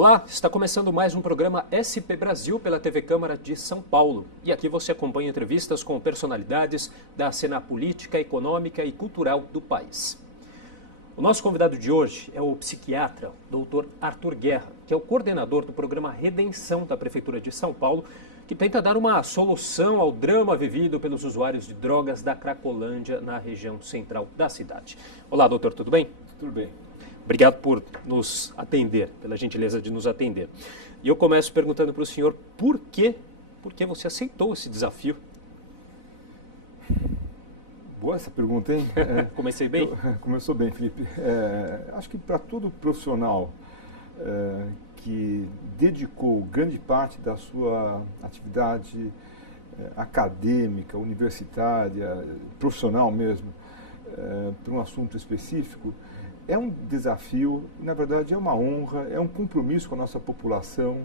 Olá, está começando mais um programa SP Brasil pela TV Câmara de São Paulo. E aqui você acompanha entrevistas com personalidades da cena política, econômica e cultural do país. O nosso convidado de hoje é o psiquiatra Dr. Arthur Guerra, que é o coordenador do programa Redenção da Prefeitura de São Paulo, que tenta dar uma solução ao drama vivido pelos usuários de drogas da Cracolândia na região central da cidade. Olá, doutor, tudo bem? Tudo bem. Obrigado por nos atender, pela gentileza de nos atender. E eu começo perguntando para o senhor por que você aceitou esse desafio? Boa essa pergunta, hein? Comecei bem? Começou bem, Felipe. Acho que para todo profissional que dedicou grande parte da sua atividade acadêmica, universitária, profissional mesmo, para um assunto específico, é um desafio, na verdade é uma honra, é um compromisso com a nossa população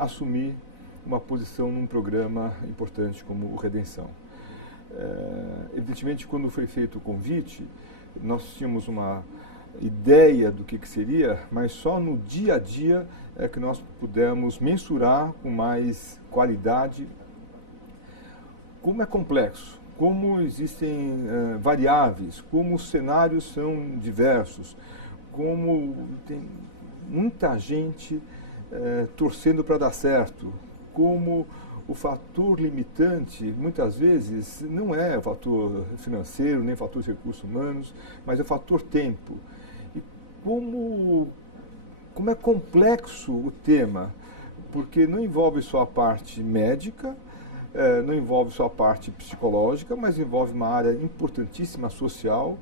assumir uma posição num programa importante como o Redenção. Evidentemente, quando foi feito o convite, nós tínhamos uma ideia do que seria, mas só no dia a dia é que nós pudemos mensurar com mais qualidade como é complexo, como existem variáveis, como os cenários são diversos, como tem muita gente torcendo para dar certo, como o fator limitante, muitas vezes, não é o fator financeiro, nem o fator de recursos humanos, mas é o fator tempo. E como é complexo o tema, porque não envolve só a parte médica, não envolve só a parte psicológica, mas envolve uma área importantíssima social,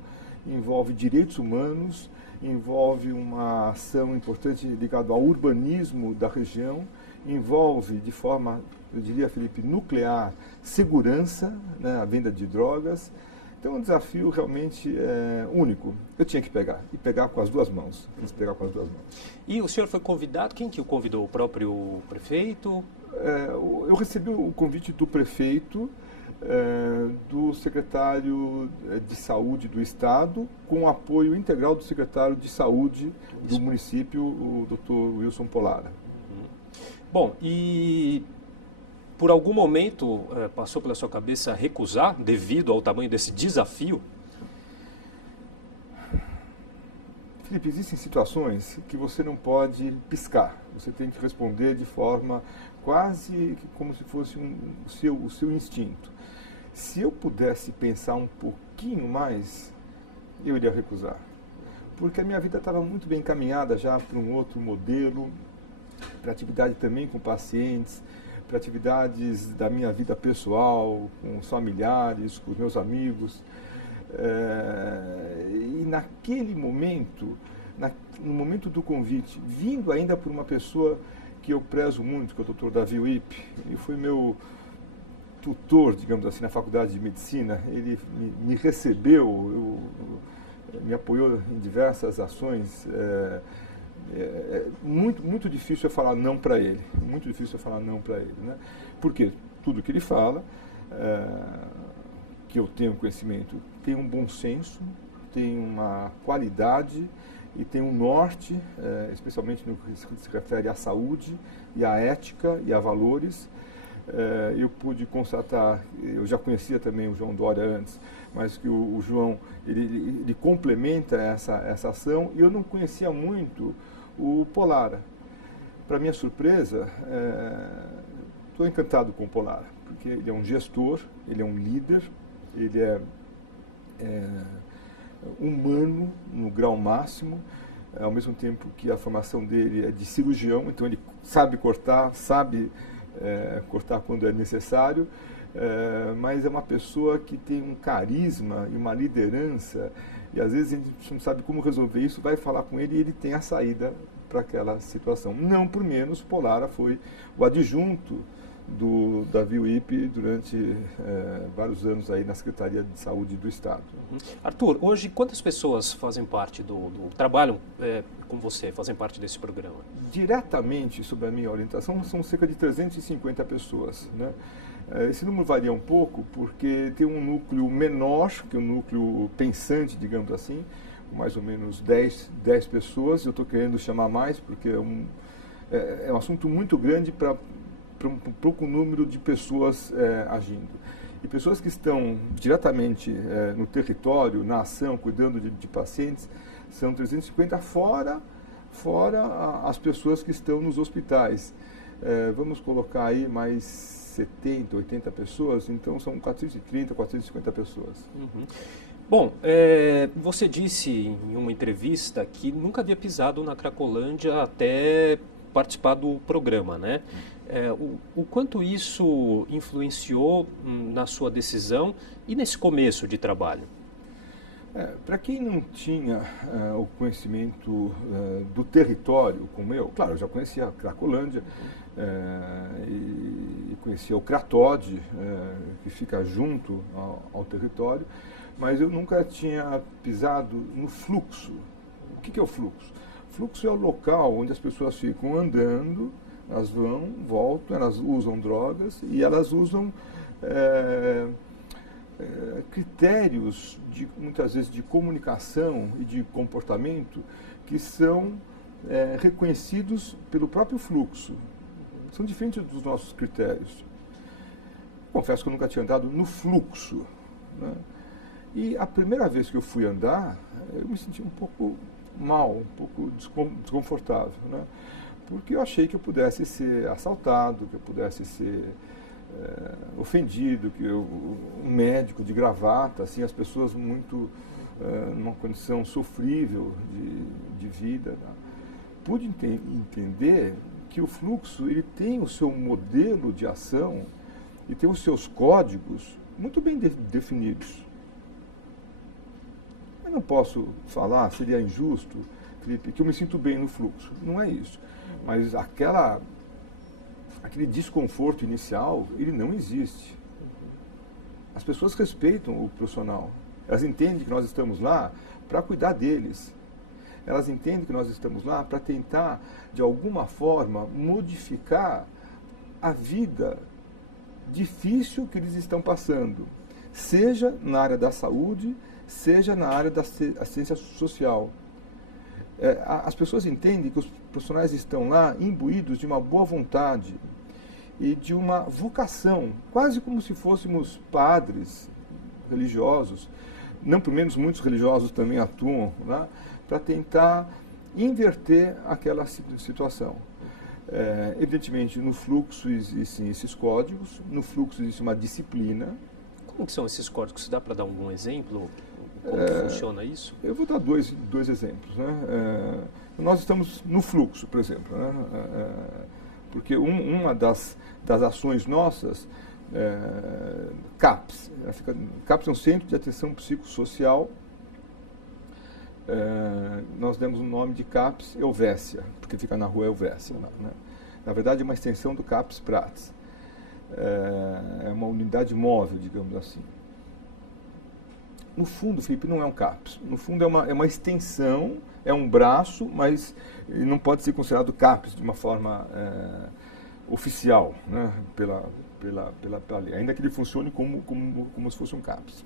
envolve direitos humanos, envolve uma ação importante ligada ao urbanismo da região, envolve de forma, eu diria, Felipe, nuclear, segurança, né, a venda de drogas. Então é um desafio realmente único. Eu tinha que pegar, e pegar com as duas mãos. E o senhor foi convidado? Quem que o convidou? O próprio prefeito? Eu recebi o convite do prefeito, do secretário de Saúde do Estado, com o apoio integral do secretário de Saúde do município, o Dr. Wilson Polara. Bom, e por algum momento passou pela sua cabeça recusar devido ao tamanho desse desafio? Felipe, existem situações que você não pode piscar. Você tem que responder de forma quase como se fosse o seu instinto. Se eu pudesse pensar um pouquinho mais, eu iria recusar. Porque a minha vida estava muito bem encaminhada já para um outro modelo, para atividade também com pacientes, para atividades da minha vida pessoal, com os familiares, com os meus amigos. E naquele momento, no momento do convite, vindo ainda por uma pessoa que eu prezo muito, que é o Dr. Davi Wipp, ele foi meu tutor, digamos assim, na faculdade de medicina. Ele me recebeu, me apoiou em diversas ações. Muito difícil eu falar não para ele, né? Porque tudo que ele fala, que eu tenho conhecimento, tem um bom senso, tem uma qualidade e tem um norte, especialmente no que se refere à saúde e à ética e a valores. Eu pude constatar, eu já conhecia também o João Dória antes, mas que o João ele complementa essa ação, e eu não conhecia muito o Polara. Para minha surpresa, estou encantado com o Polara, porque ele é um gestor, ele é um líder, ele é humano no grau máximo, ao mesmo tempo que a formação dele é de cirurgião, então ele sabe cortar, cortar quando é necessário, mas é uma pessoa que tem um carisma e uma liderança, e às vezes a gente não sabe como resolver isso, vai falar com ele e ele tem a saída para aquela situação. Não por menos, Polara foi o adjunto do Davi Wipp durante vários anos aí na Secretaria de Saúde do Estado. Arthur, hoje quantas pessoas fazem parte trabalham com você, fazem parte desse programa? Diretamente, sob a minha orientação, são cerca de 350 pessoas, né? Esse número varia um pouco porque tem um núcleo menor, que é um núcleo pensante, digamos assim, com mais ou menos 10 pessoas. Eu estou querendo chamar mais porque é um assunto muito grande para um pouco número de pessoas agindo. E pessoas que estão diretamente no território, na ação, cuidando de pacientes, são 350, fora as pessoas que estão nos hospitais. Vamos colocar aí mais 70, 80 pessoas, então são 430, 450 pessoas. Uhum. Bom, você disse em uma entrevista que nunca havia pisado na Cracolândia até participar do programa, né? O quanto isso influenciou na sua decisão e nesse começo de trabalho? Para quem não tinha o conhecimento do território como eu, claro, eu já conhecia a Cracolândia e conhecia o Cratode, que fica junto ao território, mas eu nunca tinha pisado no fluxo. O que é o fluxo? O fluxo é o local onde as pessoas ficam andando, elas vão, voltam, elas usam drogas e elas usam critérios, muitas vezes, de comunicação e de comportamento que são reconhecidos pelo próprio fluxo. São diferentes dos nossos critérios. Confesso que eu nunca tinha andado no fluxo, né? E a primeira vez que eu fui andar, eu me senti um pouco mal, um pouco desconfortável, né? Porque eu achei que eu pudesse ser assaltado, que eu pudesse ser ofendido, que um médico de gravata, assim, as pessoas muito numa condição sofrível de vida. Né? Pude entender que o fluxo ele tem o seu modelo de ação e tem os seus códigos muito bem definidos. Eu não posso falar, seria injusto, Felipe, que eu me sinto bem no fluxo. Não é isso. Mas aquele desconforto inicial, ele não existe. As pessoas respeitam o profissional. Elas entendem que nós estamos lá para cuidar deles. Elas entendem que nós estamos lá para tentar, de alguma forma, modificar a vida difícil que eles estão passando. Seja na área da saúde, seja na área da assistência social. As pessoas entendem que os profissionais estão lá imbuídos de uma boa vontade e de uma vocação, quase como se fôssemos padres religiosos, não por menos muitos religiosos também atuam, né, para tentar inverter aquela situação. Evidentemente, no fluxo existem esses códigos, no fluxo existe uma disciplina. Como que são esses códigos? Dá para dar algum exemplo? Como que funciona isso? Eu vou dar dois exemplos. Né? Nós estamos no fluxo, por exemplo. Né? Porque uma das ações nossas, CAPS. CAPS é um Centro de Atenção Psicossocial. Nós demos o nome de CAPS Helvécia, porque fica na rua Helvécia. Né? Na verdade, é uma extensão do CAPS Prats. É uma unidade móvel, digamos assim. No fundo, Felipe, não é um CAPS. No fundo, é uma extensão, é um braço, mas não pode ser considerado CAPS de uma forma oficial, né, pela lei, ainda que ele funcione como se fosse um CAPS.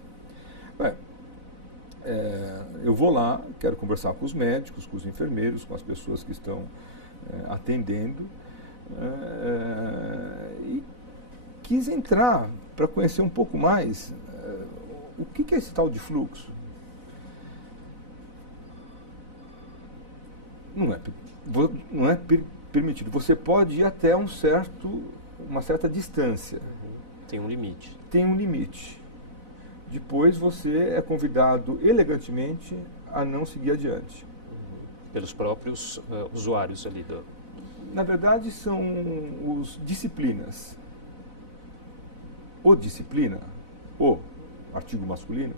Eu vou lá, quero conversar com os médicos, com os enfermeiros, com as pessoas que estão atendendo, e quis entrar para conhecer um pouco mais o que é esse tal de fluxo. Não é permitido. Você pode ir até uma certa distância. Tem um limite. Tem um limite. Depois você é convidado elegantemente a não seguir adiante. Pelos próprios usuários ali do... Na verdade, são os disciplinas. O disciplina, o artigo masculino,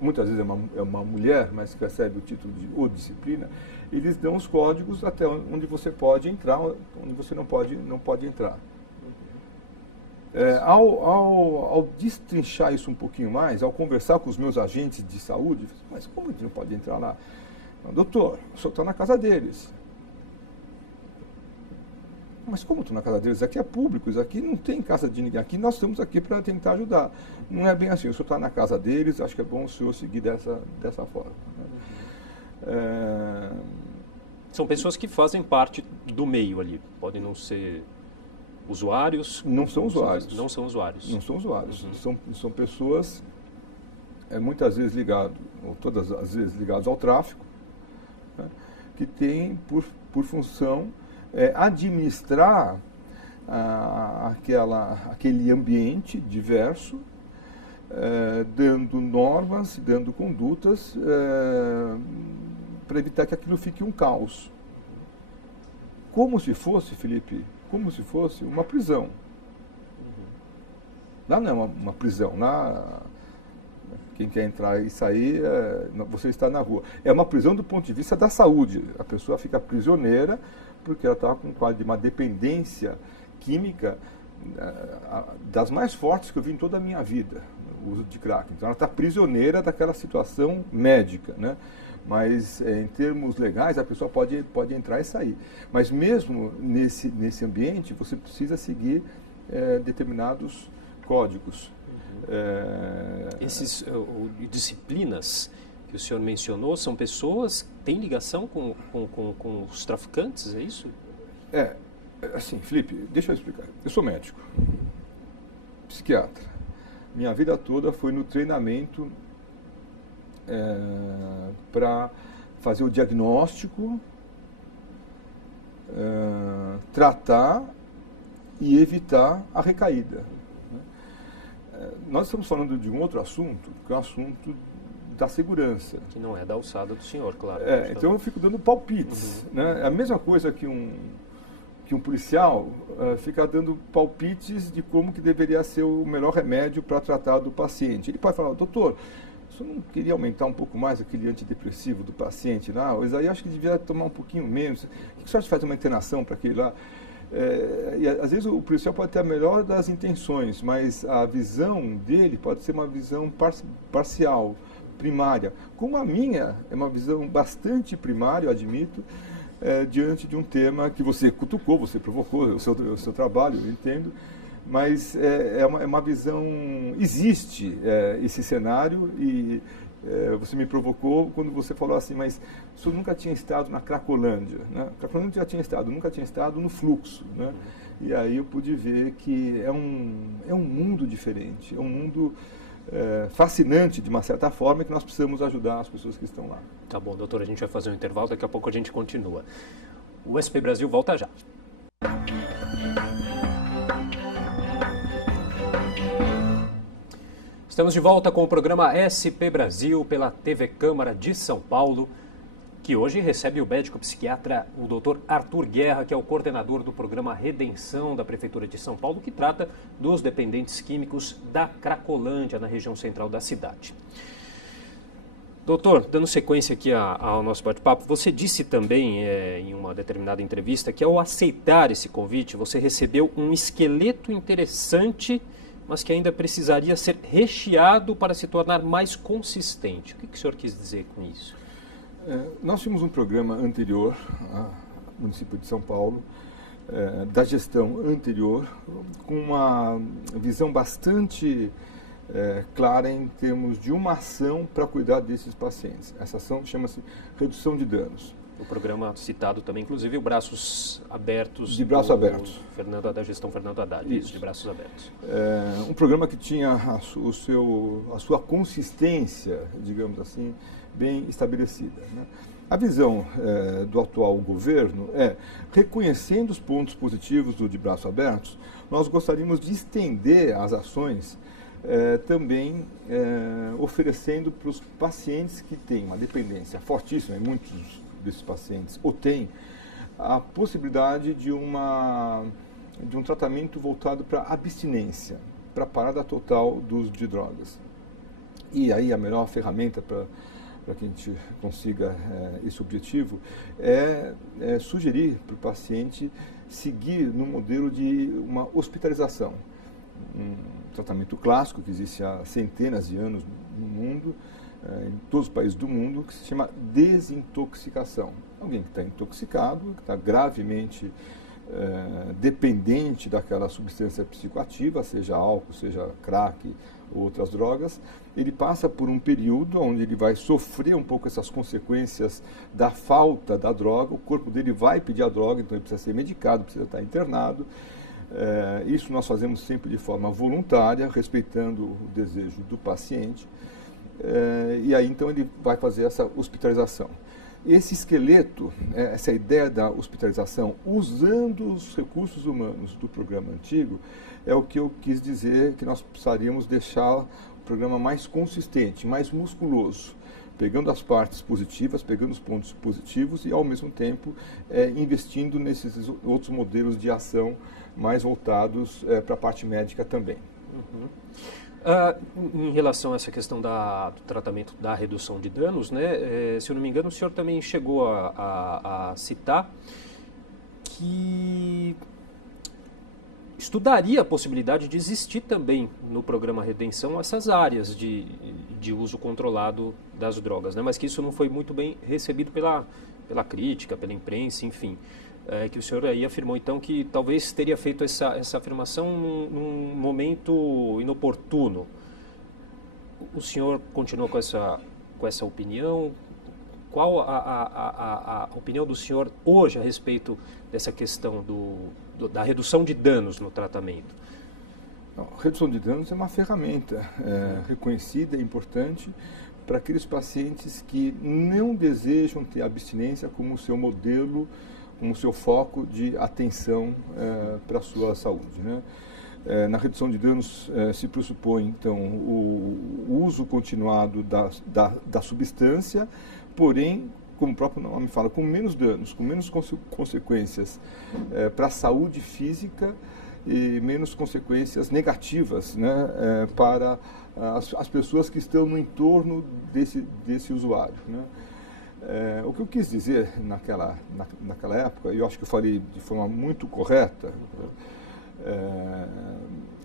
muitas vezes é uma mulher, mas que recebe o título de o disciplina, eles dão os códigos até onde você pode entrar, onde você não pode entrar. Ao destrinchar isso um pouquinho mais, ao conversar com os meus agentes de saúde, mas como a gente não pode entrar lá? Doutor, o senhor está na casa deles. Mas como estou na casa deles? Aqui é público, isso aqui não tem casa de ninguém. Aqui nós estamos aqui para tentar ajudar. Não é bem assim, o senhor está na casa deles, acho que é bom o senhor seguir dessa forma. São pessoas que fazem parte do meio ali, podem não ser usuários. Não são usuários. Não são usuários. Não são usuários. São pessoas muitas vezes ligadas, ou todas as vezes ligadas ao tráfico, né, que têm por função administrar aquele ambiente diverso, dando normas, dando condutas para evitar que aquilo fique um caos. Como se fosse, Felipe, como se fosse uma prisão. Lá não é uma prisão, lá quem quer entrar e sair, você está na rua. É uma prisão do ponto de vista da saúde. A pessoa fica prisioneira porque ela está com um quadro de uma dependência química das mais fortes que eu vi em toda a minha vida, o uso de crack. Então ela está prisioneira daquela situação médica, né? Mas em termos legais a pessoa pode entrar e sair. Mas mesmo nesse ambiente você precisa seguir determinados códigos. Essas disciplinas que o senhor mencionou são pessoas que têm ligação com os traficantes, é isso? Assim, Felipe, deixa eu explicar. Eu sou médico, psiquiatra. Minha vida toda foi no treinamento para fazer o diagnóstico, tratar e evitar a recaída. Nós estamos falando de um outro assunto, que é o assunto da segurança. Que não é da alçada do senhor, claro. Então eu fico dando palpites. Né? É a mesma coisa que um policial ficar dando palpites de como que deveria ser o melhor remédio para tratar do paciente. Ele pode falar, doutor, você não queria aumentar um pouco mais aquele antidepressivo do paciente lá? Ou aí acho que devia tomar um pouquinho menos. O que você acha de fazer uma internação para aquele lá? E às vezes o policial pode ter a melhor das intenções, mas a visão dele pode ser uma visão parcial, primária. Como a minha é uma visão bastante primária, eu admito, diante de um tema que você cutucou, você provocou, o seu trabalho, eu entendo, mas é uma visão, existe esse cenário e você me provocou quando você falou assim, mas o senhor nunca tinha estado na Cracolândia, né? Cracolândia já tinha estado, nunca tinha estado no fluxo, né? E aí eu pude ver que é um mundo diferente, é um mundo fascinante de uma certa forma, que nós precisamos ajudar as pessoas que estão lá. Tá bom, doutor, a gente vai fazer um intervalo, daqui a pouco a gente continua. O SP Brasil volta já. Estamos de volta com o programa SP Brasil pela TV Câmara de São Paulo, que hoje recebe o médico psiquiatra, o Dr. Arthur Guerra, que é o coordenador do programa Redenção da Prefeitura de São Paulo, que trata dos dependentes químicos da Cracolândia, na região central da cidade. Doutor, dando sequência aqui ao nosso bate-papo, você disse também em uma determinada entrevista que ao aceitar esse convite, você recebeu um esqueleto interessante, mas que ainda precisaria ser recheado para se tornar mais consistente. O que o senhor quis dizer com isso? Nós tínhamos um programa anterior ao município de São Paulo, da gestão anterior, com uma visão bastante clara em termos de uma ação para cuidar desses pacientes. Essa ação chama-se redução de danos. O programa citado também, inclusive, o Braços Abertos. De Braços Abertos. Da gestão Fernando Haddad, isso, de Braços Abertos. Um programa que tinha a sua consistência, digamos assim, bem estabelecida. Né? A visão do atual governo reconhecendo os pontos positivos do de Braços Abertos, nós gostaríamos de estender as ações também oferecendo para os pacientes que têm uma dependência fortíssima, e muitos desses pacientes ou têm, a possibilidade de um tratamento voltado para abstinência, para parada total do uso de drogas. E aí a melhor ferramenta para que a gente consiga esse objetivo é sugerir para o paciente seguir no modelo de uma hospitalização. Um tratamento clássico que existe há centenas de anos no mundo, em todos os países do mundo, que se chama desintoxicação. Alguém que está intoxicado, que está gravemente dependente daquela substância psicoativa, seja álcool, seja crack ou outras drogas, ele passa por um período onde ele vai sofrer um pouco essas consequências da falta da droga, o corpo dele vai pedir a droga, então ele precisa ser medicado, precisa estar internado. Isso nós fazemos sempre de forma voluntária, respeitando o desejo do paciente, e aí então ele vai fazer essa hospitalização. Esse esqueleto, essa ideia da hospitalização, usando os recursos humanos do programa antigo, é o que eu quis dizer que nós precisaríamos deixar o programa mais consistente, mais musculoso, pegando as partes positivas, pegando os pontos positivos e, ao mesmo tempo, investindo nesses outros modelos de ação mais voltados para a parte médica também. Uhum. Em relação a essa questão do tratamento da redução de danos, né, se eu não me engano, o senhor também chegou a citar que estudaria a possibilidade de existir também no programa Redenção essas áreas de uso controlado das drogas, né, mas que isso não foi muito bem recebido pela crítica, pela imprensa, enfim. Que o senhor aí afirmou, então, que talvez teria feito essa afirmação num momento inoportuno. O senhor continua com essa opinião? Qual a opinião do senhor hoje a respeito dessa questão da redução de danos no tratamento? A redução de danos é uma ferramenta reconhecida e importante para aqueles pacientes que não desejam ter abstinência como seu modelo, como seu foco de atenção para a sua saúde, né? Na redução de danos se pressupõe, então, o uso continuado da substância, porém, como o próprio nome fala, com menos danos, com menos consequências para a saúde física e menos consequências negativas, né, para as pessoas que estão no entorno desse usuário, né? O que eu quis dizer naquela época, e eu acho que eu falei de forma muito correta,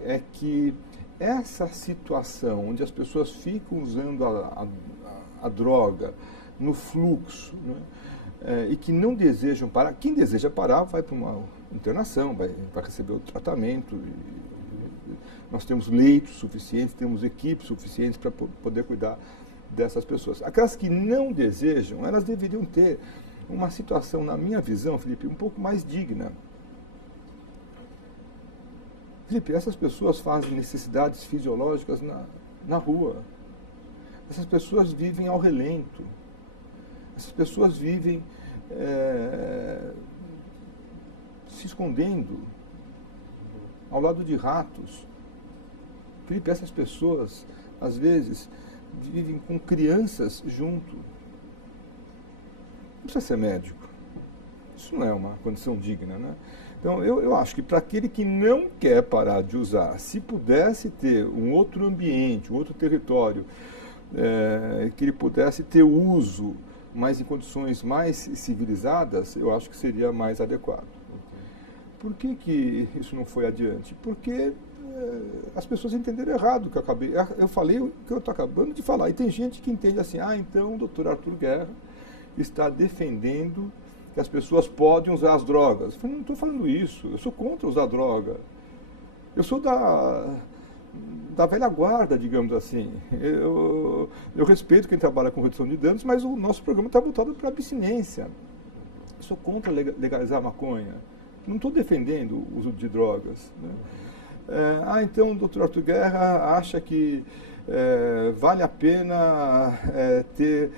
é que essa situação onde as pessoas ficam usando a droga no fluxo, né, e que não desejam parar, quem deseja parar vai para uma internação, vai receber o tratamento. Nós temos leitos suficientes, temos equipes suficientes para poder cuidar dessas pessoas. Aquelas que não desejam, elas deveriam ter uma situação, na minha visão, Felipe, um pouco mais digna. Felipe, essas pessoas fazem necessidades fisiológicas na rua. Essas pessoas vivem ao relento. Essas pessoas vivem se escondendo ao lado de ratos. Felipe, essas pessoas, às vezes, vivem com crianças junto. Não precisa ser médico. Isso não é uma condição digna, né? Então, eu acho que para aquele que não quer parar de usar, se pudesse ter um outro ambiente, um outro território, que ele pudesse ter uso, mas em condições mais civilizadas, eu acho que seria mais adequado. Por que isso não foi adiante? Porque as pessoas entenderam errado o que eu falei o que eu estou acabando de falar. E tem gente que entende assim, então o doutor Arthur Guerra está defendendo que as pessoas podem usar as drogas. Eu falei, não estou falando isso, eu sou contra usar droga. Eu sou da velha guarda, digamos assim. Eu respeito quem trabalha com redução de danos, mas o nosso programa está voltado para a abstinência. Eu sou contra legalizar a maconha. Não estou defendendo o uso de drogas, né? Então o doutor Arthur Guerra acha que vale a pena ter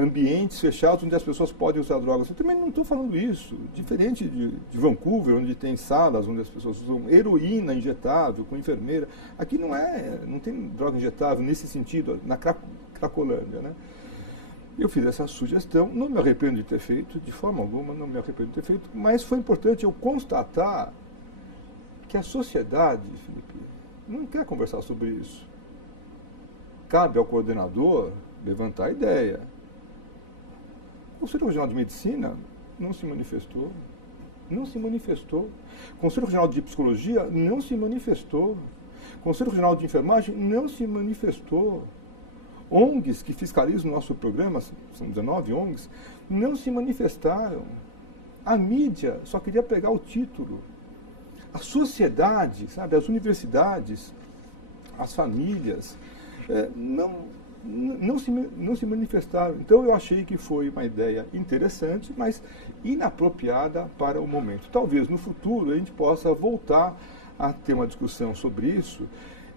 ambientes fechados onde as pessoas podem usar drogas. Eu também não estou falando isso. Diferente de Vancouver, onde tem salas onde as pessoas usam heroína injetável com enfermeira, aqui não tem droga injetável nesse sentido, na Cracolândia, né? Eu fiz essa sugestão, não me arrependo de ter feito, de forma alguma, não me arrependo de ter feito, mas foi importante eu constatar que a sociedade, Felipe, não quer conversar sobre isso. Cabe ao coordenador levantar a ideia. O Conselho Regional de Medicina não se manifestou. Não se manifestou. O Conselho Regional de Psicologia não se manifestou. O Conselho Regional de Enfermagem não se manifestou. ONGs que fiscalizam o nosso programa, são 19 ONGs, não se manifestaram. A mídia só queria pegar o título. A sociedade, sabe, as universidades, as famílias, não se manifestaram. Então eu achei que foi uma ideia interessante, mas inapropriada para o momento. Talvez no futuro a gente possa voltar a ter uma discussão sobre isso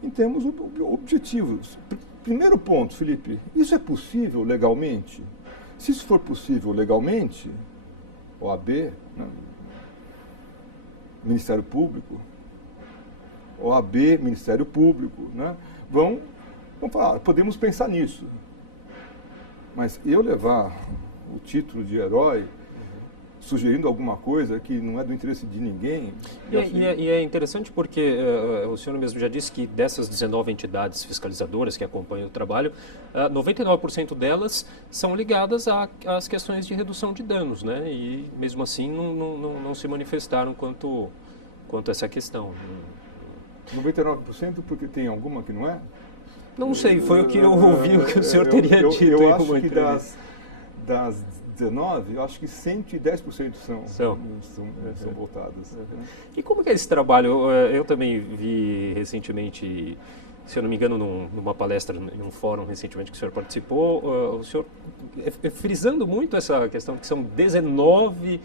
em termos objetivos. Primeiro ponto, Felipe, isso é possível legalmente? Se isso for possível legalmente, OAB, né, Ministério Público, OAB, Ministério Público, né, vão falar, podemos pensar nisso. Mas eu levar o título de herói, sugerindo alguma coisa que não é do interesse de ninguém... E é interessante porque o senhor mesmo já disse que dessas 19 entidades fiscalizadoras que acompanham o trabalho, 99% delas são ligadas às questões de redução de danos, né? E mesmo assim não se manifestaram quanto a essa questão. 99% porque tem alguma que não é? Não sei, foi o que eu ouvi, o que o senhor teria dito. Eu acho que das 19, eu acho que 110% são voltadas. E como que é esse trabalho? Eu também vi recentemente, se eu não me engano, numa palestra, em um fórum recentemente que o senhor participou, o senhor frisando muito essa questão de que são 19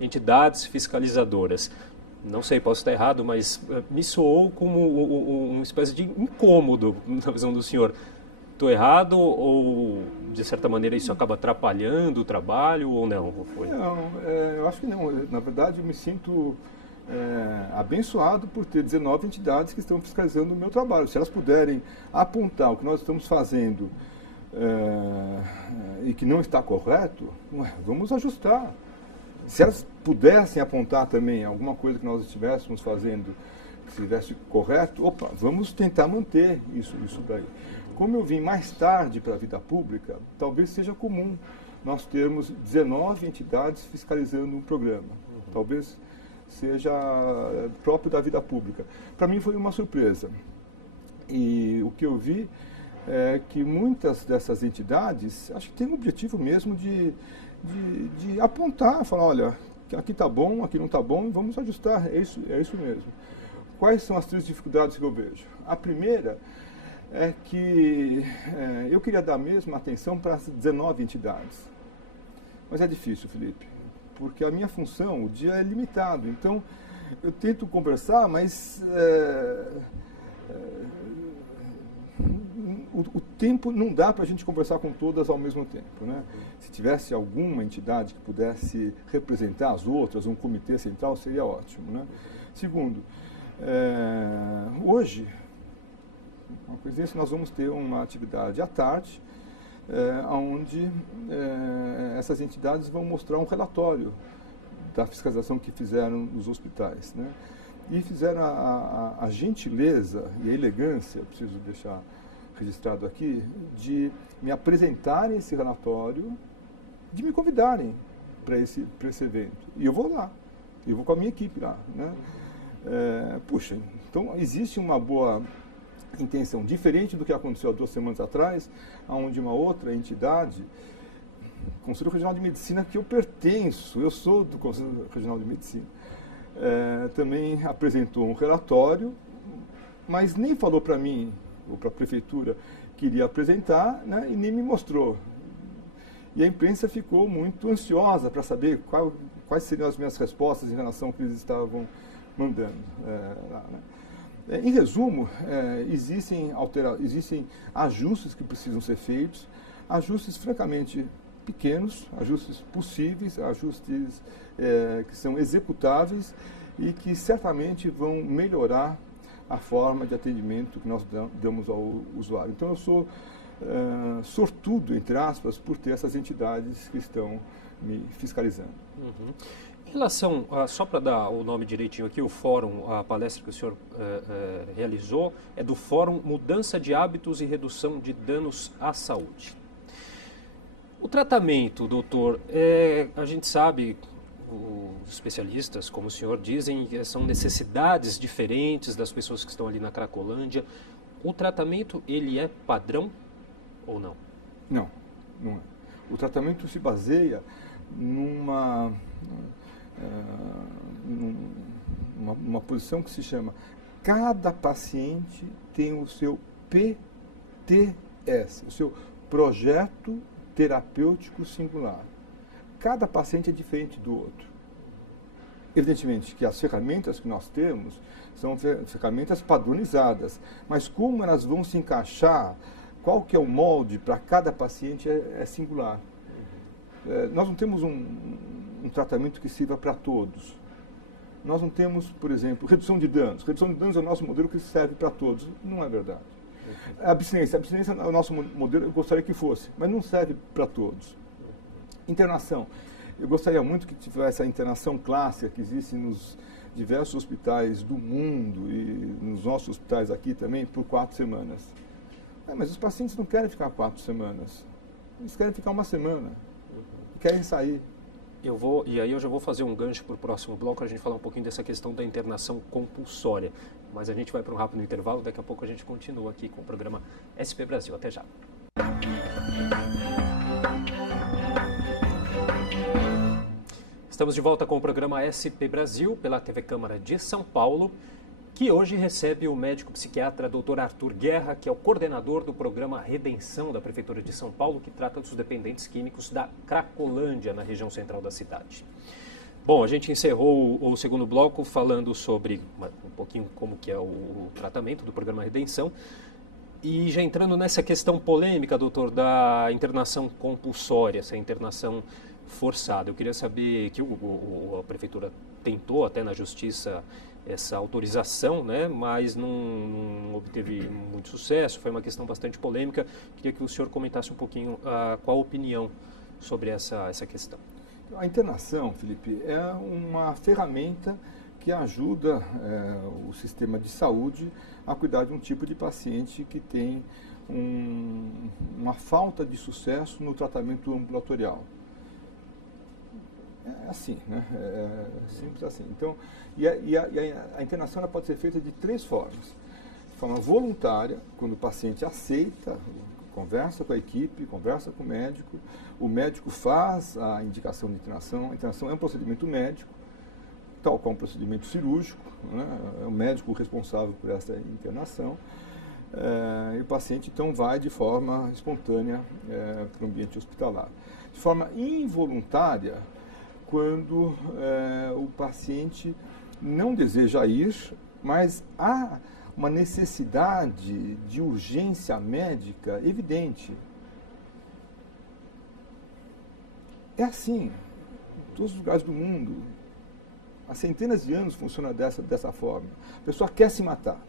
entidades fiscalizadoras. Não sei, posso estar errado, mas me soou como uma espécie de incômodo na visão do senhor. Estou errado ou, de certa maneira, isso acaba atrapalhando o trabalho ou não? Não, eu acho que não. Na verdade, eu me sinto abençoado por ter 19 entidades que estão fiscalizando o meu trabalho. Se elas puderem apontar o que nós estamos fazendo e que não está correto, vamos ajustar. Se elas pudessem apontar também alguma coisa que nós estivéssemos fazendo que estivesse correto, vamos tentar manter isso daí. Como eu vim mais tarde para a vida pública, talvez seja comum nós termos 19 entidades fiscalizando um programa. Talvez seja próprio da vida pública. Para mim foi uma surpresa. E o que eu vi é que muitas dessas entidades, acho que tem o objetivo mesmo de apontar, falar, olha, aqui está bom, aqui não está bom, vamos ajustar, é isso mesmo. Quais são as 3 dificuldades que eu vejo? A primeira é que eu queria dar mesmo atenção para as 19 entidades. Mas é difícil, Felipe, porque a minha função, o dia é limitado. Então, eu tento conversar, mas o tempo não dá para a gente conversar com todas ao mesmo tempo, né? Se tivesse alguma entidade que pudesse representar as outras, um comitê central, seria ótimo, né? Segundo, hoje, uma coincidência, nós vamos ter uma atividade à tarde, onde essas entidades vão mostrar um relatório da fiscalização que fizeram nos hospitais, né? E fizeram a gentileza e a elegância, preciso deixar registrado aqui, de me apresentarem esse relatório, de me convidarem para esse evento. E eu vou lá, eu vou com a minha equipe lá, né? Puxa, então existe uma boa intenção, diferente do que aconteceu há 2 semanas atrás, onde uma outra entidade, Conselho Regional de Medicina, que eu pertenço, eu sou do Conselho Regional de Medicina, também apresentou um relatório, mas nem falou para mim, ou para a prefeitura, que iria apresentar, né, e nem me mostrou. E a imprensa ficou muito ansiosa para saber quais seriam as minhas respostas em relação ao que eles estavam mandando lá, né. Em resumo, existem ajustes que precisam ser feitos, ajustes francamente pequenos, ajustes possíveis, ajustes que são executáveis e que certamente vão melhorar a forma de atendimento que nós damos ao usuário. Então eu sou sortudo, entre aspas, por ter essas entidades que estão me fiscalizando. Uhum. Em relação, só para dar o nome direitinho aqui, o fórum, a palestra que o senhor realizou, é do Fórum Mudança de Hábitos e Redução de Danos à Saúde. O tratamento, doutor, a gente sabe, os especialistas, como o senhor, dizem que são necessidades diferentes das pessoas que estão ali na Cracolândia. O tratamento, ele é padrão ou não? Não, não é. O tratamento se baseia uma posição que se chama: cada paciente tem o seu PTS, o seu projeto terapêutico singular. Cada paciente é diferente do outro. Evidentemente que as ferramentas que nós temos são ferramentas padronizadas, mas como elas vão se encaixar, qual que é o molde para cada paciente é singular. Nós não temos um tratamento que sirva para todos. Nós não temos, por exemplo, redução de danos. Redução de danos é o nosso modelo que serve para todos. Não é verdade. Abstinência é o nosso modelo, eu gostaria que fosse, mas não serve para todos. Internação. Eu gostaria muito que tivesse a internação clássica que existe nos diversos hospitais do mundo e nos nossos hospitais aqui também, por 4 semanas. Mas os pacientes não querem ficar 4 semanas. Eles querem ficar 1 semana. Querem sair. E aí eu já vou fazer um gancho para o próximo bloco, a gente falar um pouquinho dessa questão da internação compulsória. Mas a gente vai para um rápido intervalo, daqui a pouco a gente continua aqui com o programa SP Brasil. Até já. Estamos de volta com o programa SP Brasil pela TV Câmara de São Paulo, que hoje recebe o médico psiquiatra Dr. Arthur Guerra, que é o coordenador do programa Redenção da Prefeitura de São Paulo, que trata dos dependentes químicos da Cracolândia, na região central da cidade. Bom, a gente encerrou o segundo bloco falando sobre um pouquinho como que é o tratamento do programa Redenção. E já entrando nessa questão polêmica, doutor, da internação compulsória, essa internação forçada. Eu queria saber que a Prefeitura tentou até na Justiça essa autorização, né, mas não obteve muito sucesso, foi uma questão bastante polêmica. Queria que o senhor comentasse um pouquinho qual a opinião sobre essa questão. A internação, Felipe, é uma ferramenta que ajuda o sistema de saúde a cuidar de um tipo de paciente que tem uma falta de sucesso no tratamento ambulatorial. É assim, né? É simples assim. Então, a internação ela pode ser feita de 3 formas. De forma voluntária, quando o paciente aceita, conversa com a equipe, conversa com o médico faz a indicação de internação. A internação é um procedimento médico, tal como um procedimento cirúrgico, né? É o médico responsável por essa internação. E o paciente, então, vai de forma espontânea para o ambiente hospitalar. De forma involuntária, quando o paciente não deseja ir, mas há uma necessidade de urgência médica evidente. É assim, em todos os lugares do mundo. Há centenas de anos funciona dessa forma. A pessoa quer se matar.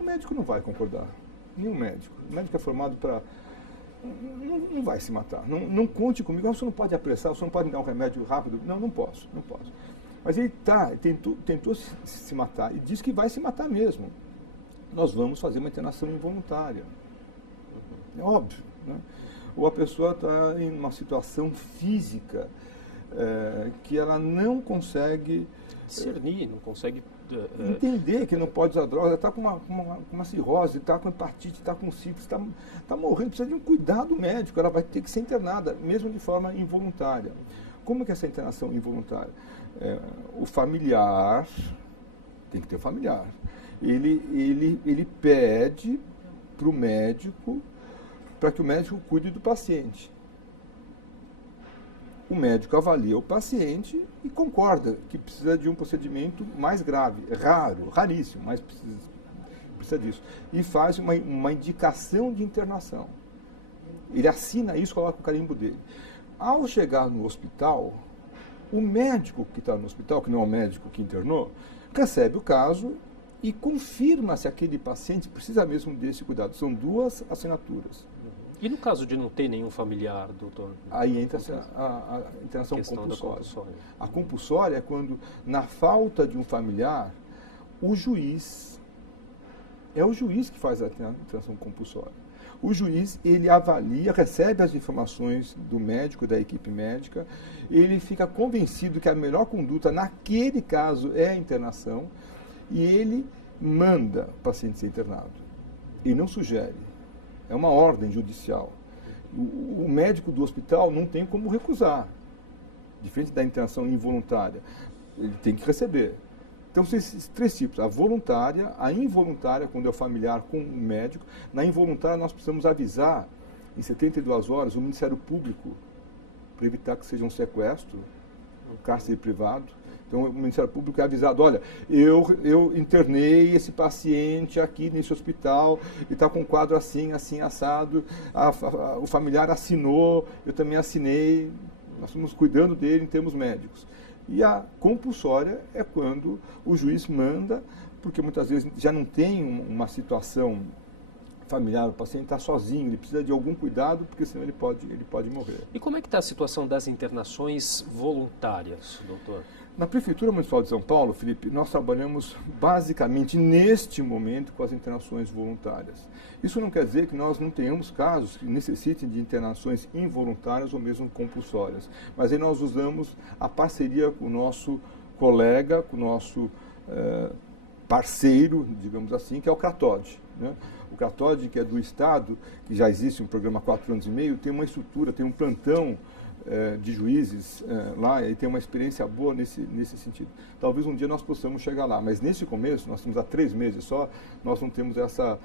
O médico não vai concordar. Nenhum médico. O médico é formado para... Não vai se matar. Não conte comigo. Você não pode apressar, você não pode me dar um remédio rápido. Não posso. Mas ele tentou se matar e diz que vai se matar mesmo. Nós vamos fazer uma internação involuntária. É óbvio, né? Ou a pessoa está em uma situação física que ela não consegue discernir, não consegue entender que não pode usar droga, está com uma cirrose, está com hepatite, está com sífilis, está morrendo, precisa de um cuidado médico, ela vai ter que ser internada, mesmo de forma involuntária. Como que é essa internação involuntária? O familiar, tem que ter o familiar, ele pede para o médico, para que o médico cuide do paciente. O médico avalia o paciente e concorda que precisa de um procedimento mais grave, raríssimo, mas precisa disso. E faz uma indicação de internação. Ele assina isso, coloca o carimbo dele. Ao chegar no hospital, o médico que está no hospital, que não é o médico que internou, recebe o caso e confirma se aquele paciente precisa mesmo desse cuidado. São 2 assinaturas. E no caso de não ter nenhum familiar, doutor? Aí entra a internação compulsória. A compulsória é quando, na falta de um familiar, o juiz que faz a internação compulsória. O juiz, ele avalia, recebe as informações do médico, da equipe médica, ele fica convencido que a melhor conduta naquele caso é a internação e ele manda o paciente ser internado. E não sugere. É uma ordem judicial. O médico do hospital não tem como recusar. diferente da internação involuntária, ele tem que receber. Então, são esses 3 tipos, a voluntária, a involuntária, quando é o familiar com o médico. Na involuntária, nós precisamos avisar, em 72 horas, o Ministério Público, para evitar que seja um sequestro, um cárcere privado. Então, o Ministério Público é avisado, olha, eu internei esse paciente aqui nesse hospital e está com um quadro assim, assim, assado, o familiar assinou, eu também assinei, nós estamos cuidando dele em termos médicos. E a compulsória é quando o juiz manda, porque muitas vezes já não tem uma situação familiar, o paciente está sozinho, ele precisa de algum cuidado, porque senão ele pode morrer. E como é que está a situação das internações voluntárias, doutor? Na Prefeitura Municipal de São Paulo, Felipe, nós trabalhamos basicamente neste momento com as internações voluntárias. Isso não quer dizer que nós não tenhamos casos que necessitem de internações involuntárias ou mesmo compulsórias. Mas aí nós usamos a parceria com o nosso colega, com o nosso parceiro, digamos assim, que é o CRATOD, né? O CRATOD, que é do Estado, que já existe um programa há 4 anos e meio, tem uma estrutura, tem um plantão de juízes lá e tem uma experiência boa nesse sentido. Talvez um dia nós possamos chegar lá, mas nesse começo, nós estamos há 3 meses só, nós não temos essa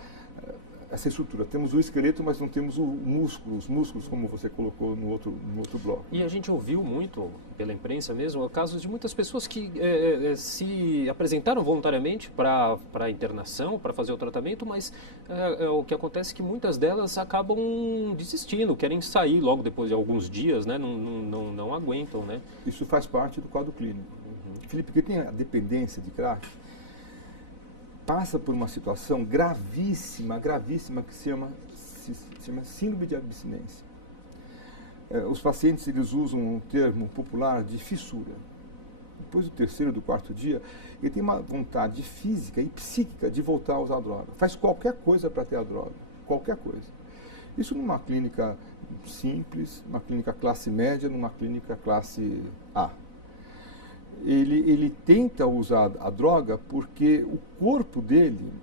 estrutura. Temos o esqueleto, mas não temos os músculos, como você colocou no outro bloco. E a gente ouviu muito, pela imprensa mesmo, casos de muitas pessoas que se apresentaram voluntariamente para a internação, para fazer o tratamento, mas o que acontece é que muitas delas acabam desistindo, querem sair logo depois de alguns dias, né? Não aguentam, né? Isso faz parte do quadro clínico. Felipe, porque tem a dependência de crack, passa por uma situação gravíssima que se chama síndrome de abstinência. Os pacientes eles usam um termo popular de fissura. Depois do 3º, do 4º dia, ele tem uma vontade física e psíquica de voltar a usar a droga. Faz qualquer coisa para ter a droga, qualquer coisa. Isso numa clínica simples, numa clínica classe média, numa clínica classe A. Ele tenta usar a droga porque o corpo dele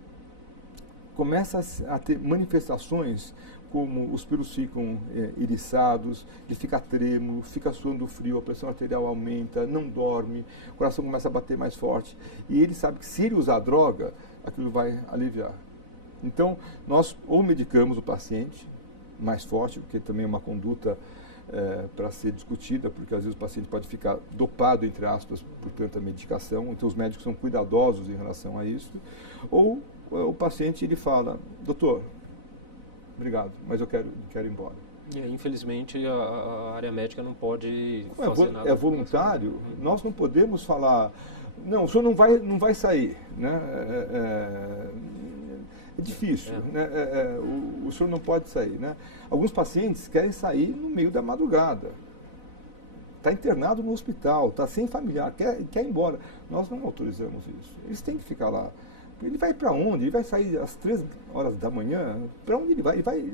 começa a ter manifestações como os pelos ficam eriçados, ele fica trêmulo, fica suando frio, a pressão arterial aumenta, não dorme, o coração começa a bater mais forte. E ele sabe que se ele usar a droga, aquilo vai aliviar. Então, nós ou medicamos o paciente mais forte, porque também é uma conduta para ser discutida, porque às vezes o paciente pode ficar dopado, entre aspas, por tanta medicação, então os médicos são cuidadosos em relação a isso, ou o paciente ele fala, doutor, obrigado, mas eu quero ir embora. E infelizmente a área médica não pode fazer nada. É voluntário, nós não podemos falar, não, o senhor não vai sair, né? É difícil, né? O senhor não pode sair, né? Alguns pacientes querem sair no meio da madrugada. Está internado no hospital, está sem familiar, quer ir embora. Nós não autorizamos isso. Eles têm que ficar lá. Ele vai para onde? Ele vai sair às 3 horas da manhã? Para onde ele vai? Ele vai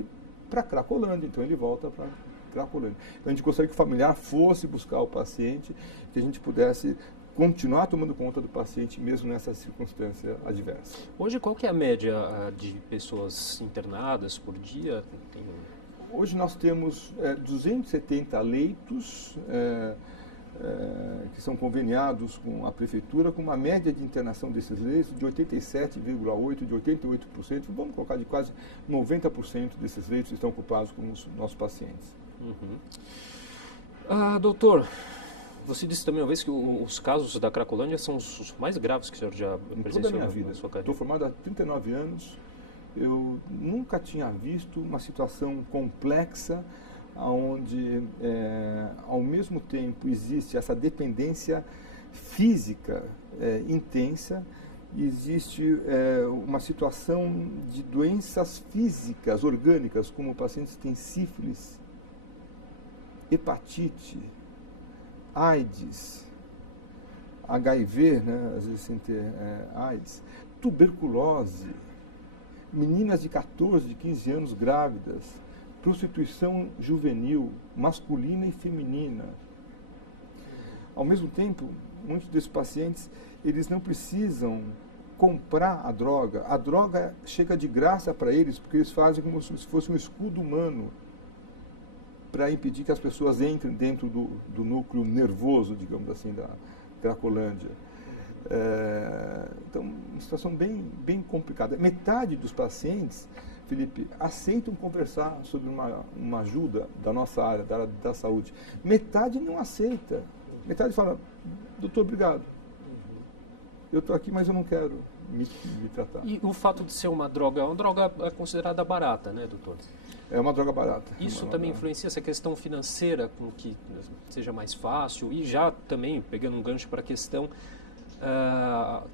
para Cracolândia, então ele volta para Cracolândia. Então a gente gostaria que o familiar fosse buscar o paciente, que a gente pudesse continuar tomando conta do paciente mesmo nessa circunstância adversa. Hoje, qual que é a média de pessoas internadas por dia? Hoje nós temos 270 leitos que são conveniados com a prefeitura, com uma média de internação desses leitos de 87,8%, de 88%, vamos colocar de quase 90% desses leitos estão ocupados com os nossos pacientes. Doutor, você disse também uma vez que os casos da Cracolândia são os mais graves que o senhor já presenciou na sua carreira. Estou formado há 39 anos, eu nunca tinha visto uma situação complexa onde, ao mesmo tempo, existe essa dependência física intensa, existe uma situação de doenças físicas, orgânicas, como pacientes que têm sífilis, hepatite, AIDS, HIV, né, às vezes sem ter AIDS, tuberculose, meninas de 14, de 15 anos grávidas, prostituição juvenil, masculina e feminina. Ao mesmo tempo, muitos desses pacientes, eles não precisam comprar a droga chega de graça para eles, porque eles fazem como se fosse um escudo humano para impedir que as pessoas entrem dentro do núcleo nervoso, digamos assim, da Cracolândia. Então, uma situação bem complicada. Metade dos pacientes, Felipe, aceitam conversar sobre uma ajuda da nossa área, da saúde. Metade não aceita. Metade fala, doutor, obrigado. Eu estou aqui, mas eu não quero me tratar. E o fato de ser uma droga considerada barata, né, doutor? É uma droga barata. Isso também influencia essa questão financeira, com que seja mais fácil, e já também, pegando um gancho para a questão,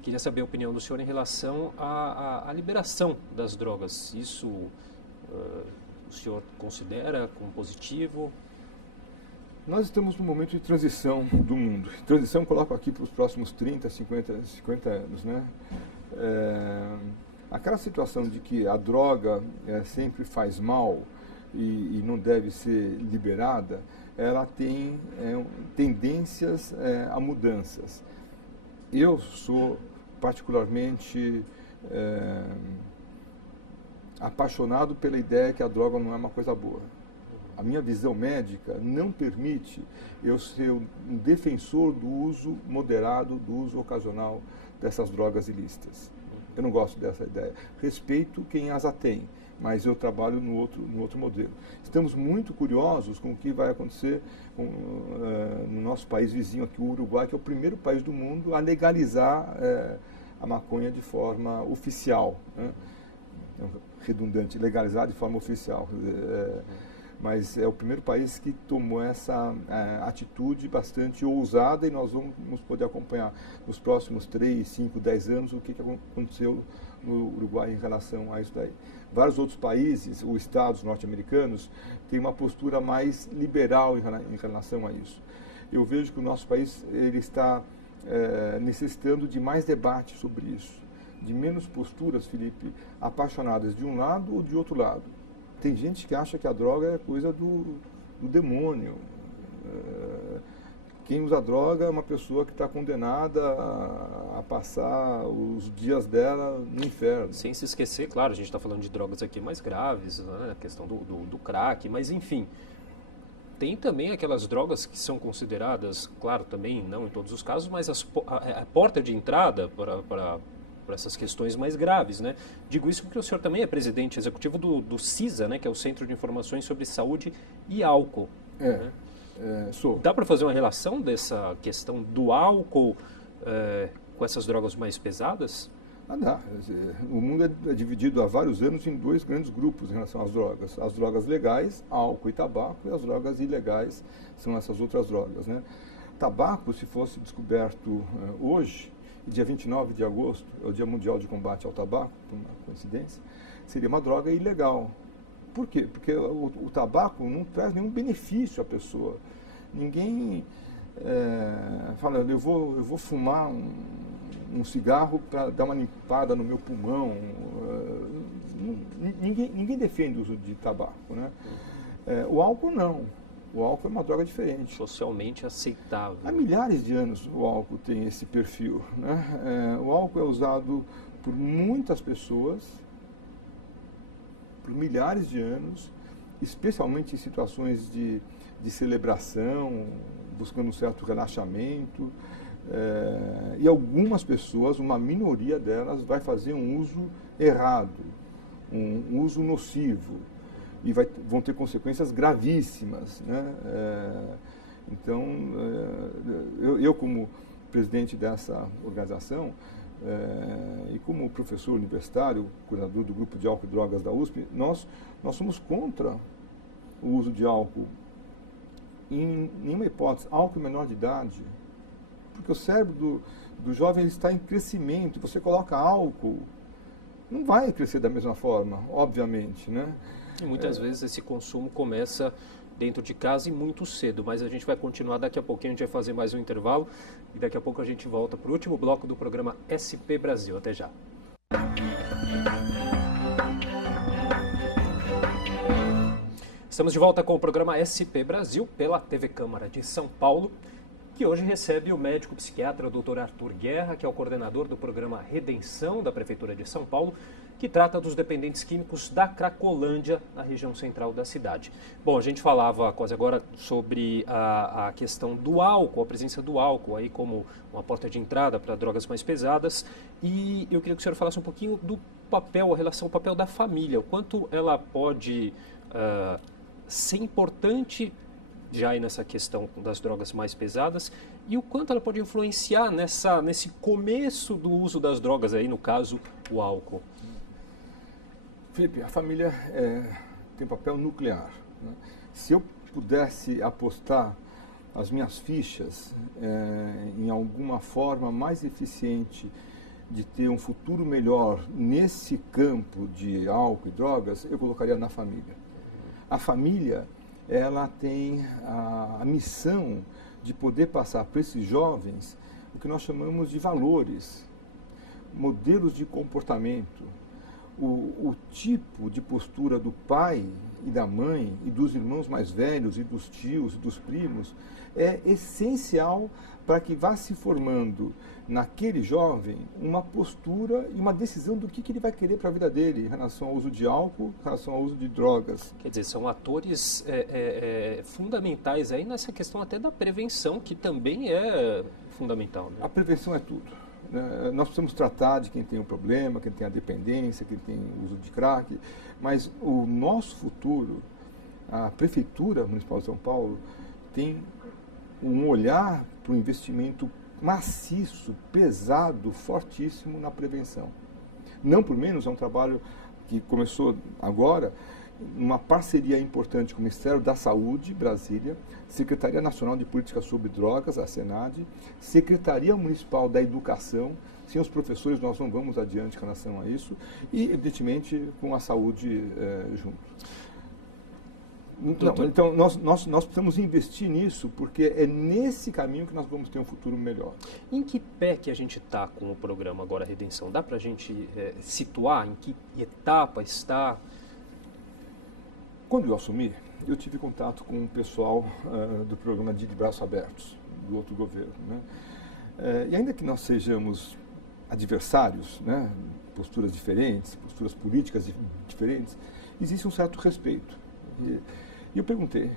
queria saber a opinião do senhor em relação à liberação das drogas. Isso o senhor considera como positivo? Nós estamos num momento de transição do mundo. Transição coloco aqui para os próximos 30, 50 anos, né? Aquela situação de que a droga sempre faz mal e não deve ser liberada, ela tem tendências a mudanças. Eu sou particularmente apaixonado pela ideia que a droga não é uma coisa boa. A minha visão médica não permite eu ser um defensor do uso moderado, do uso ocasional dessas drogas ilícitas. Eu não gosto dessa ideia. Respeito quem as tem, mas eu trabalho no outro modelo. Estamos muito curiosos com o que vai acontecer no nosso país vizinho aqui, o Uruguai, que é o primeiro país do mundo a legalizar a maconha de forma oficial, né? Redundante, legalizar de forma oficial. Mas é o primeiro país que tomou essa atitude bastante ousada, e nós vamos poder acompanhar nos próximos 3, 5, 10 anos o que aconteceu no Uruguai em relação a isso daí. Vários outros países, ou estados norte-americanos, têm uma postura mais liberal em relação a isso. Eu vejo que o nosso país ele está necessitando de mais debate sobre isso, de menos posturas, Felipe, apaixonadas de um lado ou de outro lado. Tem gente que acha que a droga é coisa do demônio. Quem usa droga é uma pessoa que está condenada a passar os dias dela no inferno. Sem se esquecer, claro, a gente está falando de drogas aqui mais graves, né? A questão do crack, mas enfim. Tem também aquelas drogas que são consideradas, claro, também não em todos os casos, mas a porta de entrada para essas questões mais graves, né? Digo isso porque o senhor também é presidente executivo do CISA, né? Que é o Centro de Informações sobre Saúde e Álcool. Né? Sou. Dá para fazer uma relação dessa questão do álcool com essas drogas mais pesadas? Dá. O mundo é dividido há vários anos em dois grandes grupos em relação às drogas. As drogas legais, álcool e tabaco, e as drogas ilegais são essas outras drogas, né? Tabaco, se fosse descoberto hoje, dia 29 de agosto, é o Dia Mundial de Combate ao Tabaco, por uma coincidência, seria uma droga ilegal. Por quê? Porque o tabaco não traz nenhum benefício à pessoa. Ninguém fala, eu vou fumar um cigarro para dar uma limpada no meu pulmão. Ninguém defende o uso de tabaco, né? O álcool não. O álcool é uma droga diferente. Socialmente aceitável. Há milhares de anos o álcool tem esse perfil, né? O álcool é usado por muitas pessoas, por milhares de anos, especialmente em situações de celebração, buscando um certo relaxamento. E algumas pessoas, uma minoria delas, vai fazer um uso errado, um uso nocivo. E vão ter consequências gravíssimas, né? Então, eu como presidente dessa organização e como professor universitário, coordenador do grupo de álcool e drogas da USP, nós somos contra o uso de álcool em nenhuma hipótese, álcool em menor de idade, porque o cérebro do jovem ele está em crescimento. Você coloca álcool, não vai crescer da mesma forma, obviamente, né? E muitas vezes esse consumo começa dentro de casa e muito cedo, mas a gente vai continuar daqui a pouquinho, a gente vai fazer mais um intervalo e daqui a pouco a gente volta para o último bloco do programa SP Brasil. Até já. Estamos de volta com o programa SP Brasil pela TV Câmara de São Paulo, que hoje recebe o médico psiquiatra Dr. Arthur Guerra, que é o coordenador do programa Redenção da Prefeitura de São Paulo, que trata dos dependentes químicos da Cracolândia, na região central da cidade. Bom, a gente falava quase agora sobre a questão do álcool, a presença do álcool aí como uma porta de entrada para drogas mais pesadas, e eu queria que o senhor falasse um pouquinho do papel, a relação, o papel da família, o quanto ela pode ser importante já aí nessa questão das drogas mais pesadas e o quanto ela pode influenciar nesse começo do uso das drogas aí, no caso, o álcool. Felipe, a família tem um papel nuclear, né? Se eu pudesse apostar as minhas fichas em alguma forma mais eficiente de ter um futuro melhor nesse campo de álcool e drogas, eu colocaria na família. A família, ela tem a missão de poder passar para esses jovens o que nós chamamos de valores, modelos de comportamento, o tipo de postura do pai e da mãe e dos irmãos mais velhos e dos tios e dos primos é essencial para que vá se formando naquele jovem uma postura e uma decisão do que ele vai querer para a vida dele em relação ao uso de álcool, em relação ao uso de drogas. Quer dizer, são atores fundamentais aí nessa questão até da prevenção, que também é fundamental, né? A prevenção é tudo. Nós precisamos tratar de quem tem o problema, quem tem a dependência, quem tem o uso de crack, mas o nosso futuro, a Prefeitura Municipal de São Paulo, tem um olhar para o investimento maciço, pesado, fortíssimo na prevenção. Não por menos, é um trabalho que começou agora, uma parceria importante com o Ministério da Saúde, Brasília, Secretaria Nacional de Política sobre Drogas, a SENAD, Secretaria Municipal da Educação. Sem os professores nós não vamos adiante em relação a isso, e evidentemente com a saúde junto. Então, nós precisamos investir nisso, porque é nesse caminho que nós vamos ter um futuro melhor. Em que pé que a gente está com o programa agora Redenção? Dá para a gente situar em que etapa está? Quando eu assumi, eu tive contato com o pessoal do programa de Braços Abertos, do outro governo, né? E ainda que nós sejamos adversários, né, posturas diferentes, posturas políticas diferentes, existe um certo respeito. E eu perguntei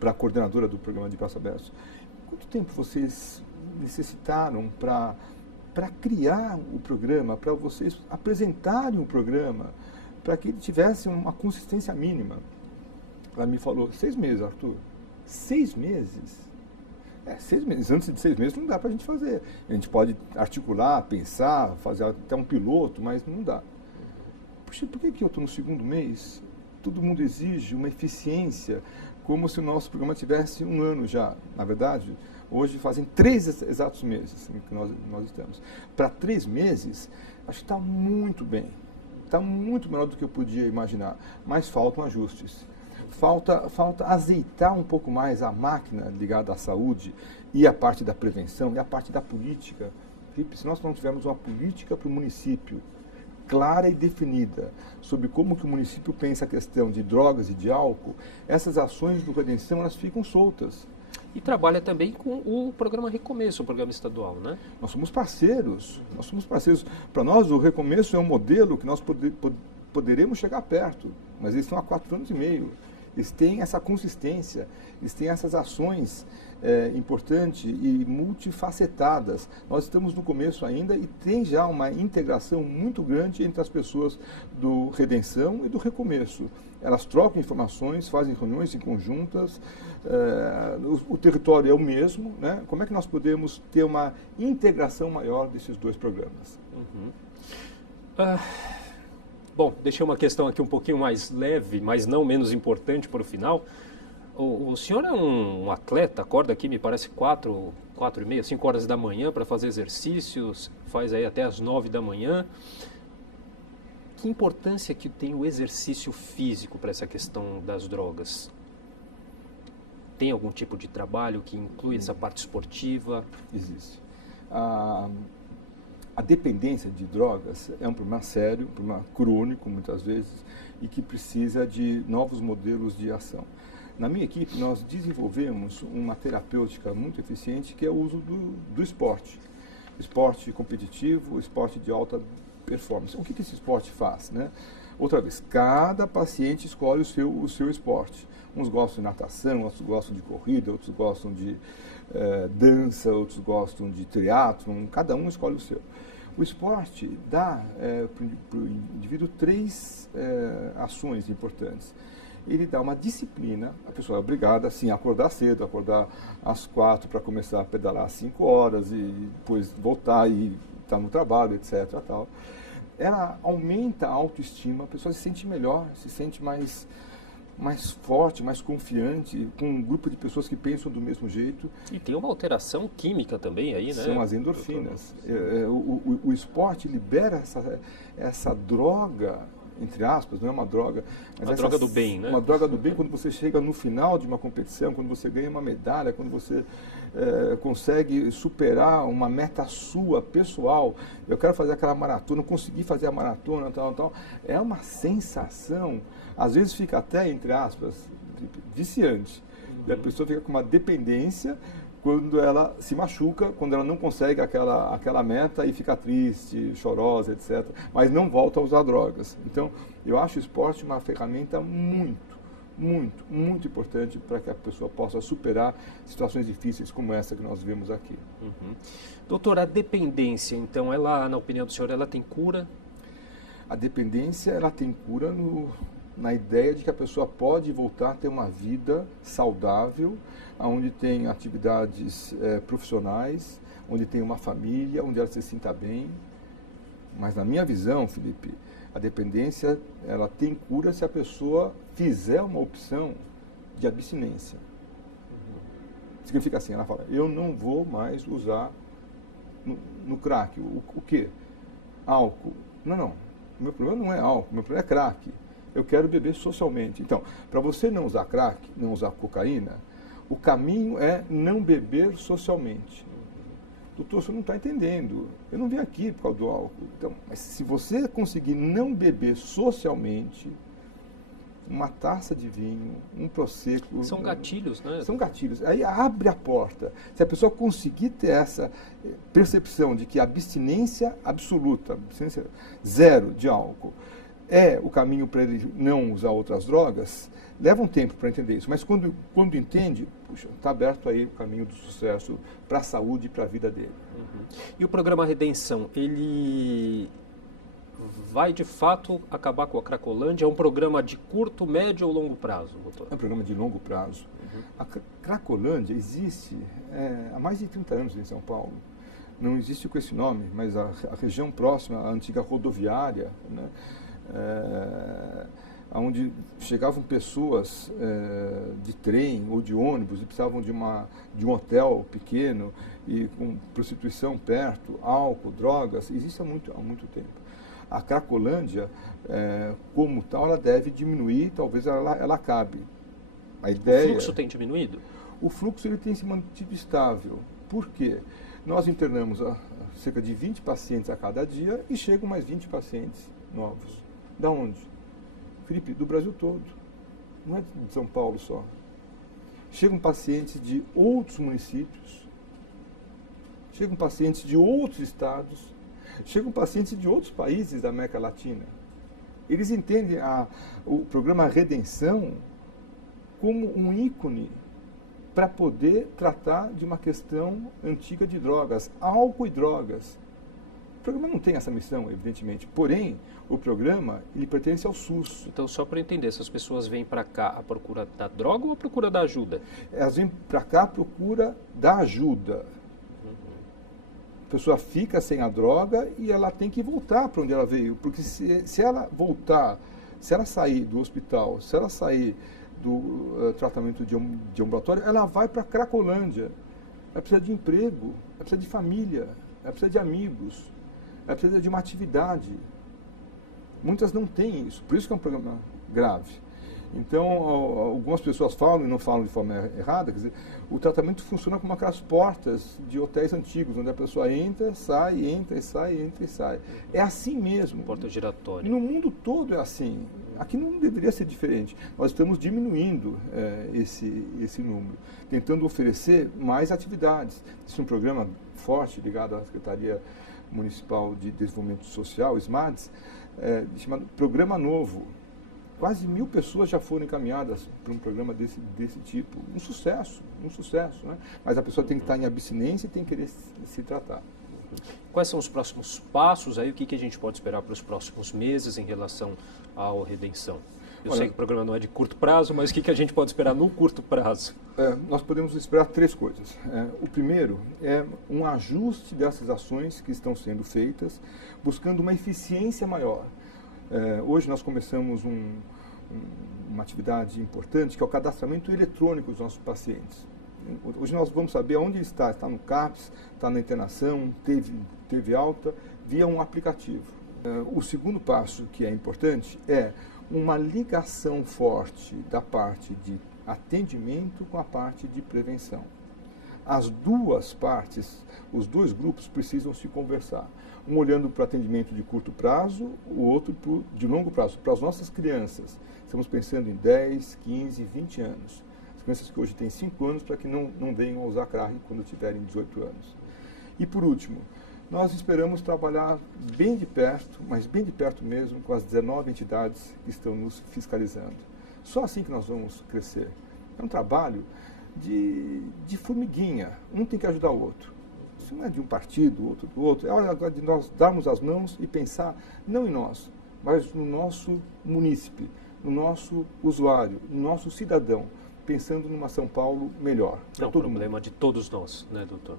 para a coordenadora do programa de Braços Abertos, quanto tempo vocês necessitaram para criar o programa, para vocês apresentarem o programa, para que ele tivesse uma consistência mínima? Ela me falou, 6 meses, Arthur. 6 meses? 6 meses. Antes de 6 meses não dá para a gente fazer. A gente pode articular, pensar, fazer até um piloto, mas não dá. Puxa, por que eu estou no 2º mês? Todo mundo exige uma eficiência, como se o nosso programa tivesse 1 ano já. Na verdade, hoje fazem 3 exatos meses que nós estamos. Para 3 meses, acho que está muito bem. Está muito melhor do que eu podia imaginar, mas faltam ajustes. Falta azeitar um pouco mais a máquina ligada à saúde e a parte da prevenção e a parte da política. Se nós não tivermos uma política para o município clara e definida sobre como que o município pensa a questão de drogas e de álcool, essas ações do Redenção, elas ficam soltas. E trabalha também com o programa Recomeço, o programa estadual, né? Nós somos parceiros. Para nós, o Recomeço é um modelo que nós poderemos chegar perto, mas eles estão há 4 anos e meio. Eles têm essa consistência, eles têm essas ações importantes e multifacetadas. Nós estamos no começo ainda e tem já uma integração muito grande entre as pessoas do Redenção e do Recomeço. Elas trocam informações, fazem reuniões em conjuntas, o território é o mesmo, né? Como é que nós podemos ter uma integração maior desses 2 programas? Uhum. Bom, deixei uma questão aqui um pouquinho mais leve, mas não menos importante para o final. O senhor é um atleta, acorda aqui, me parece 4h30, 5 horas da manhã para fazer exercícios, faz aí até as 9 da manhã. Que importância que tem o exercício físico para essa questão das drogas? Tem algum tipo de trabalho que inclui essa parte esportiva? Existe. A dependência de drogas é um problema sério, um problema crônico muitas vezes, e que precisa de novos modelos de ação. Na minha equipe, nós desenvolvemos uma terapêutica muito eficiente, que é o uso do esporte. Esporte competitivo, esporte de alta performance. O que esse esporte faz, né? Outra vez, cada paciente escolhe o seu esporte. Uns gostam de natação, outros gostam de corrida, outros gostam de dança, outros gostam de triatlon, cada um escolhe o seu. O esporte dá para o indivíduo três ações importantes. Ele dá uma disciplina, a pessoa é obrigada, sim, a acordar cedo, acordar às 4 para começar a pedalar às 5 horas e depois voltar e estar no trabalho, etc. Tal. Ela aumenta a autoestima, a pessoa se sente melhor, se sente mais forte, mais confiante, com um grupo de pessoas que pensam do mesmo jeito. E tem uma alteração química também aí, né? São as endorfinas. O esporte libera essa droga, entre aspas, não é uma droga, mas a droga do bem, né? Uma droga do bem quando você chega no final de uma competição, quando você ganha uma medalha, quando você consegue superar uma meta sua, pessoal. Eu quero fazer aquela maratona, consegui fazer a maratona, tal. É uma sensação, às vezes fica até, entre aspas, viciante. E a pessoa fica com uma dependência quando ela se machuca, quando ela não consegue aquela meta e fica triste, chorosa, etc. Mas não volta a usar drogas. Então, eu acho o esporte uma ferramenta muito importante para que a pessoa possa superar situações difíceis como essa que nós vemos aqui. Uhum. Doutor, a dependência, então, ela, na opinião do senhor, ela tem cura? A dependência, ela tem cura na ideia de que a pessoa pode voltar a ter uma vida saudável, onde tem atividades profissionais, onde tem uma família, onde ela se sinta bem. Mas na minha visão, Felipe, a dependência ela tem cura se a pessoa fizer uma opção de abstinência. Significa assim, ela fala, eu não vou mais usar no crack. O quê? Álcool. Não. O meu problema não é álcool, o meu problema é crack. Eu quero beber socialmente. Então, para você não usar crack, não usar cocaína, o caminho é não beber socialmente. Doutor, você não está entendendo. Eu não vim aqui por causa do álcool. Então, mas se você conseguir não beber socialmente, uma taça de vinho, um prosecco... São gatilhos, né? São gatilhos. Aí abre a porta. Se a pessoa conseguir ter essa percepção de que a abstinência absoluta, abstinência zero de álcool, é o caminho para ele não usar outras drogas, leva um tempo para entender isso. Mas quando entende, puxa, está aberto aí o caminho do sucesso para a saúde e para a vida dele. Uhum. E o programa Redenção, ele vai de fato acabar com a Cracolândia? É um programa de curto, médio ou longo prazo, doutor? É um programa de longo prazo. Uhum. A Cracolândia existe há mais de 30 anos em São Paulo. Não existe com esse nome, mas a região próxima, a antiga rodoviária, né? Onde chegavam pessoas de trem ou de ônibus e precisavam de um hotel pequeno e com prostituição perto, álcool, drogas, existe há muito tempo. A Cracolândia, como tal, ela deve diminuir, talvez ela acabe. A ideia, o fluxo tem diminuído? O fluxo ele tem se mantido estável. Por quê? Nós internamos cerca de 20 pacientes a cada dia e chegam mais 20 pacientes novos. Da onde? Felipe, do Brasil todo. Não é de São Paulo só. Chegam pacientes de outros municípios, chegam pacientes de outros estados, chegam pacientes de outros países da América Latina. Eles entendem o programa Redenção como um ícone para poder tratar de uma questão antiga de drogas, álcool e drogas. O programa não tem essa missão, evidentemente, porém, o programa ele pertence ao SUS. Então, só para entender, essas pessoas vêm para cá à procura da droga ou à procura da ajuda? Elas vêm para cá à procura da ajuda. A pessoa fica sem a droga e ela tem que voltar para onde ela veio, porque se ela voltar, se ela sair do hospital, se ela sair do tratamento de ambulatório, ela vai para a Cracolândia. Ela precisa de emprego, ela precisa de família, ela precisa de amigos, ela precisa de uma atividade. Muitas não têm isso, por isso que é um programa grave. Então, algumas pessoas falam e não falam de forma errada, quer dizer, o tratamento funciona como aquelas portas de hotéis antigos, onde a pessoa entra, sai, entra e sai, entra e sai. É assim mesmo. Porta giratória. No mundo todo é assim. Aqui não deveria ser diferente. Nós estamos diminuindo esse número, tentando oferecer mais atividades. Esse é um programa forte ligado à Secretaria Municipal de Desenvolvimento Social, SMADES, chamado Programa Novo. Quase 1.000 pessoas já foram encaminhadas para um programa desse tipo. Um sucesso, né? Mas a pessoa tem que estar em abstinência e tem que querer se tratar. Quais são os próximos passos aí? O que a gente pode esperar para os próximos meses em relação ao Redenção? Eu sei que o programa não é de curto prazo, mas o que a gente pode esperar no curto prazo? Nós podemos esperar 3 coisas. O primeiro é um ajuste dessas ações que estão sendo feitas, buscando uma eficiência maior. Hoje nós começamos uma atividade importante, que é o cadastramento eletrônico dos nossos pacientes. Hoje nós vamos saber onde está no CAPS, está na internação, teve alta, via um aplicativo. O segundo passo que é importante é uma ligação forte da parte de atendimento com a parte de prevenção. As duas partes, os dois grupos precisam se conversar. Um olhando para o atendimento de curto prazo, o outro de longo prazo, para as nossas crianças. Estamos pensando em 10, 15, 20 anos. As crianças que hoje têm 5 anos para que não venham a usar crack quando tiverem 18 anos. E por último, nós esperamos trabalhar bem de perto, mas bem de perto mesmo, com as 19 entidades que estão nos fiscalizando. Só assim que nós vamos crescer. É um trabalho de formiguinha, um tem que ajudar o outro. Isso não é de um partido, outro do outro. É hora agora de nós darmos as mãos e pensar, não em nós, mas no nosso munícipe, no nosso usuário, no nosso cidadão, pensando numa São Paulo melhor. É um problema de todos nós, né, doutor?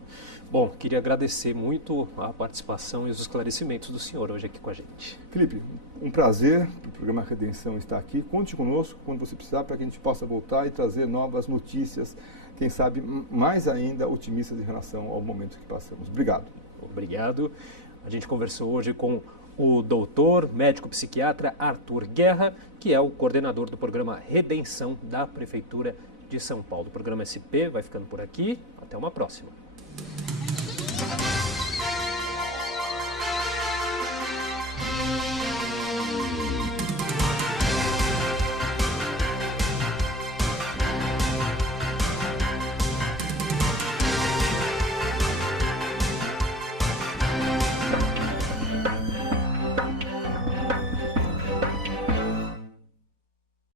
Bom, queria agradecer muito a participação e os esclarecimentos do senhor hoje aqui com a gente. Felipe, um prazer para o programa Redenção estar aqui. Conte conosco quando você precisar para que a gente possa voltar e trazer novas notícias, quem sabe mais ainda otimistas em relação ao momento que passamos. Obrigado. Obrigado. A gente conversou hoje com o doutor, médico psiquiatra Arthur Guerra, que é o coordenador do programa Redenção da Prefeitura de São Paulo. O programa SP vai ficando por aqui. Até uma próxima.